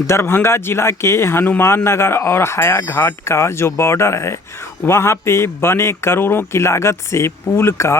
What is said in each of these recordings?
दरभंगा जिला के हनुमान नगर और हाया घाट का जो बॉर्डर है वहाँ पे बने करोड़ों की लागत से पुल का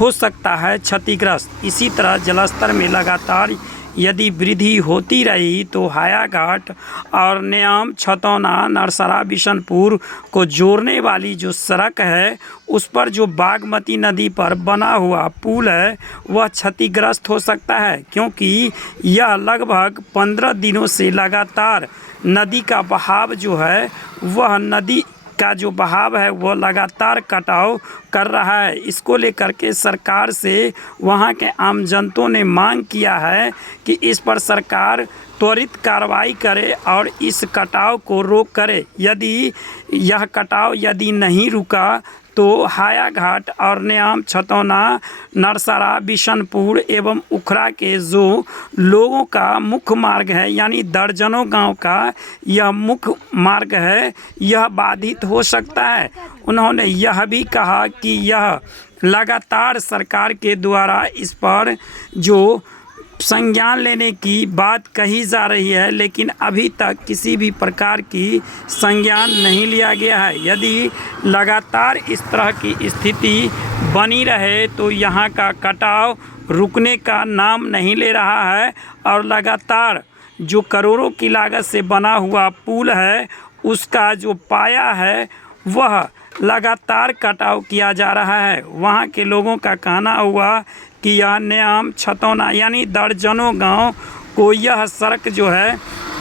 हो सकता है क्षतिग्रस्त। इसी तरह जलस्तर में लगातार यदि वृद्धि होती रही तो हाया घाट और नेयाम छतौना नरसरा बिशनपुर को जोड़ने वाली जो सड़क है उस पर जो बागमती नदी पर बना हुआ पुल है वह क्षतिग्रस्त हो सकता है, क्योंकि यह लगभग 15 दिनों से लगातार नदी का बहाव जो है वह नदी का जो बहाव है वह लगातार कटाव कर रहा है। इसको लेकर के सरकार से वहाँ के आम जनतों ने मांग किया है कि इस पर सरकार त्वरित कार्रवाई करे और इस कटाव को रोक करे। यदि यह कटाव नहीं रुका तो हाया घाट और नेयाम छतौना नरसरा बिशनपुर एवं उखरा के जो लोगों का मुख्य मार्ग है यानी दर्जनों गांव का यह मुख्य मार्ग है यह बाधित हो सकता है। उन्होंने यह भी कहा कि यह लगातार सरकार के द्वारा इस पर जो संज्ञान लेने की बात कही जा रही है, लेकिन अभी तक किसी भी प्रकार की संज्ञान नहीं लिया गया है। यदि लगातार इस तरह की स्थिति बनी रहे तो यहाँ का कटाव रुकने का नाम नहीं ले रहा है और लगातार जो करोड़ों की लागत से बना हुआ पुल है उसका जो पाया है वह लगातार कटाव किया जा रहा है। वहाँ के लोगों का कहना हुआ कि यह नेयाम छतौना यानी दर्जनों गांव को यह सड़क जो है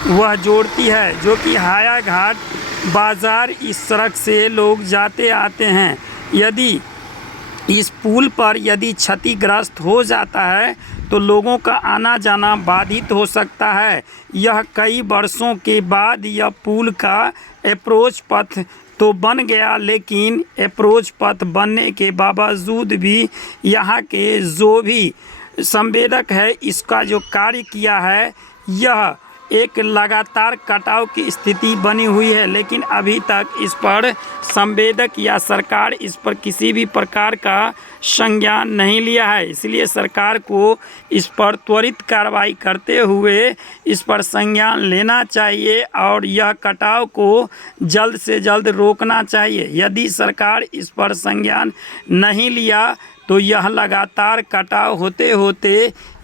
वह जोड़ती है, जो कि हाया घाट बाज़ार इस सड़क से लोग जाते आते हैं। यदि इस पुल पर यदि क्षतिग्रस्त हो जाता है तो लोगों का आना जाना बाधित हो सकता है। यह कई वर्षों के बाद यह पुल का अप्रोच पथ तो बन गया, लेकिन अप्रोच पथ बनने के बावजूद भी यहाँ के जो भी संवेदक है इसका जो कार्य किया है यह एक लगातार कटाव की स्थिति बनी हुई है, लेकिन अभी तक इस पर संवेदक या सरकार इस पर किसी भी प्रकार का संज्ञान नहीं लिया है। इसलिए सरकार को इस पर त्वरित कार्रवाई करते हुए इस पर संज्ञान लेना चाहिए और यह कटाव को जल्द से जल्द रोकना चाहिए। यदि सरकार इस पर संज्ञान नहीं लिया तो यह लगातार कटाव होते होते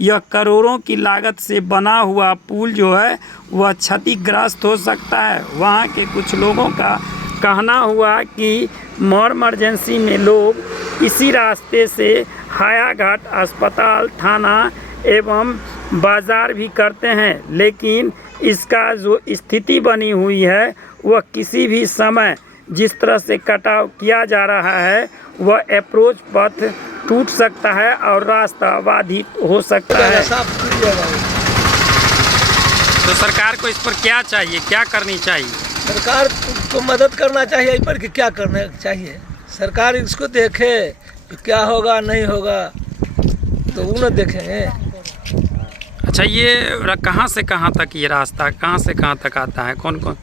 यह करोड़ों की लागत से बना हुआ पुल जो है वह क्षतिग्रस्त हो सकता है। वहाँ के कुछ लोगों का कहना हुआ कि इमरजेंसी में लोग इसी रास्ते से हाया घाट अस्पताल थाना एवं बाज़ार भी करते हैं, लेकिन इसका जो स्थिति बनी हुई है वह किसी भी समय जिस तरह से कटाव किया जा रहा है वह अप्रोच पथ टूट सकता है और रास्ता बाधित हो सकता है। तो सरकार को इस पर क्या चाहिए, क्या करनी चाहिए? सरकार को मदद करना चाहिए। इस पर कि क्या करना चाहिए, सरकार इसको देखे कि क्या होगा नहीं होगा तो वो न देखेंगे। अच्छा, ये कहाँ से कहाँ तक ये रास्ता कहाँ से कहाँ तक आता है, कौन कौन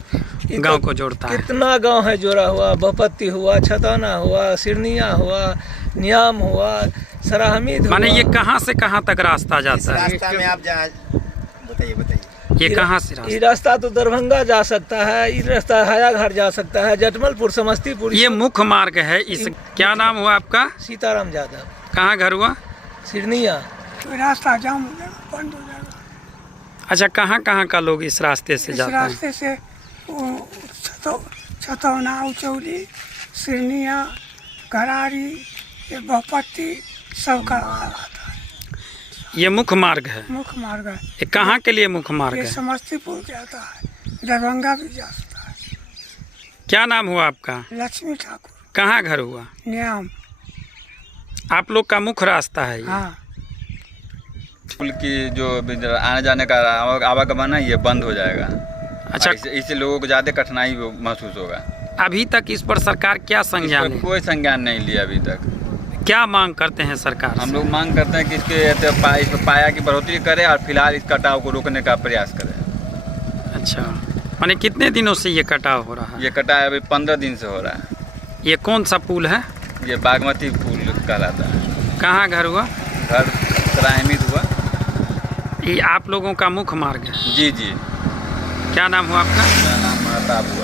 गांव को जोड़ता है? कितना गांव है जोड़ा हुआ, बपत्ती हुआ, छतौना हुआ, सिरनिया हुआ, नियाम हुआ, सराहमीद हुआ। माने ये कहाँ से कहाँ तक रास्ता जाता है? रास्ता में आप बताइए ये कहाँ से रास्ता? ये रास्ता तो दरभंगा जा सकता है, ये रास्ता हाया घाट जा सकता है, जटमलपुर समस्तीपुर। ये मुख्य मार्ग है। इस क्या नाम हुआ आपका? सीताराम यादव। कहाँ घर हुआ? सिरनिया। तो रास्ता जाम हो जाएगा, बंद हो जाएगा। अच्छा, कहाँ का लोग इस रास्ते से जाते हैं? रास्ते से छतौना, उचौली, सिरनिया, घरारी, ये बपत्ती सबका आता है। ये मुख्य मार्ग है। मुख्य मार्ग है। ये कहाँ के लिए मुख्य मार्ग ये है? समस्तीपुर जाता है, दरभंगा भी जा सकता है। क्या नाम हुआ आपका? लक्ष्मी ठाकुर। कहाँ घर हुआ? नियाम। आप लोग का मुख्य रास्ता है ये? हाँ। पुल की जो आने जाने का आवागमन है ये बंद हो जाएगा। अच्छा, इससे लोगों को ज़्यादा कठिनाई महसूस होगा। अभी तक इस पर सरकार क्या संज्ञान है? कोई संज्ञान नहीं लिया अभी तक। क्या मांग करते हैं सरकार से? हम लोग मांग करते हैं कि इस पर पाया की बढ़ोतरी करे और फिलहाल इस कटाव को रोकने का प्रयास करें। अच्छा, माने कितने दिनों से ये कटाव हो रहा है? ये कटाव अभी 15 दिन से हो रहा है। ये कौन सा पुल है? ये बागमती पुल कहलाता है। कहाँ घर हुआ? घर सराहमीद हुआ। ये आप लोगों का मुख्य मार्ग है? जी जी। क्या नाम हुआ आपका? मेरा नाम महताब हुआ।